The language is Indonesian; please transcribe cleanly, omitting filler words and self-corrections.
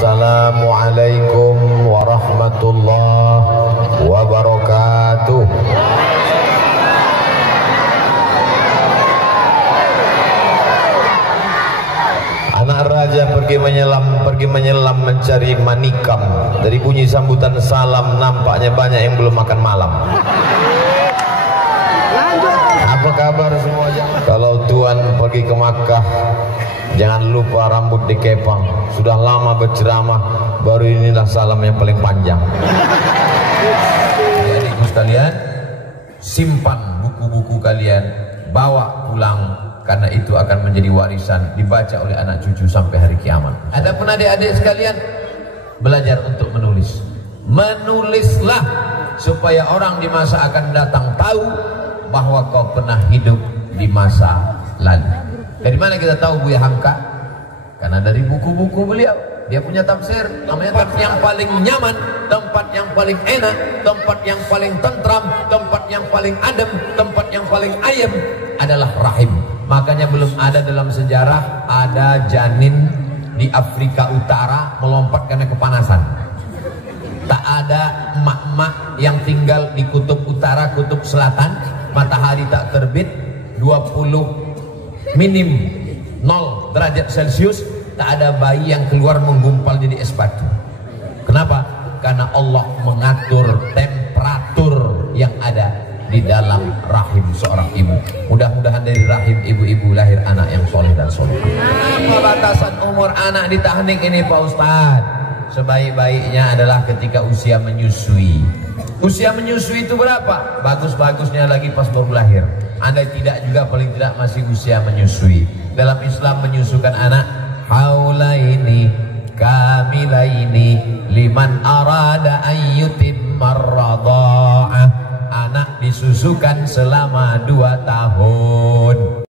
Assalamualaikum warahmatullahi wabarakatuh. Anak raja pergi menyelam mencari manikam. Dari bunyi sambutan salam nampaknya banyak yang belum makan malam. Apa kabar semuanya? Kalau Tuhan pergi ke Makkah, jangan lupa rambut dikepang. Sudah lama berceramah, baru inilah salam yang paling panjang. Adik-adikku sekalian, simpan buku-buku kalian, bawa pulang, karena itu akan menjadi warisan dibaca oleh anak cucu sampai hari kiamat. Adapun adik-adik sekalian, belajar untuk menulis. Menulislah supaya orang di masa akan datang tahu bahwa kau pernah hidup di masa lalu. Dari mana kita tahu Buya Hamka? Karena dari buku-buku beliau. Dia punya tafsir, namanya tempat yang paling nyaman, tempat yang paling enak, tempat yang paling tentram, tempat yang paling adem, tempat yang paling ayem adalah rahim. Makanya belum ada dalam sejarah ada janin di Afrika Utara melompat karena kepanasan. Tak ada emak-emak yang tinggal di kutub utara, kutub selatan, matahari tak terbit, 20 minim 0 derajat Celcius, tak ada bayi yang keluar menggumpal jadi es batu. Kenapa? Karena Allah mengatur temperatur yang ada di dalam rahim seorang ibu. Mudah-mudahan dari rahim ibu-ibu lahir anak yang soleh dan soleh. Apa batasan umur anak di tahnik ini Pak Ustadz? Sebaik-baiknya adalah ketika usia menyusui. Usia menyusui itu berapa? Bagus-bagusnya lagi pas baru lahir. Anda tidak juga paling tidak masih usia menyusui. Dalam Islam menyusukan anak haulaini kamilaini liman arada ayyutimmar radha'ah. Anak disusukan selama 2 tahun.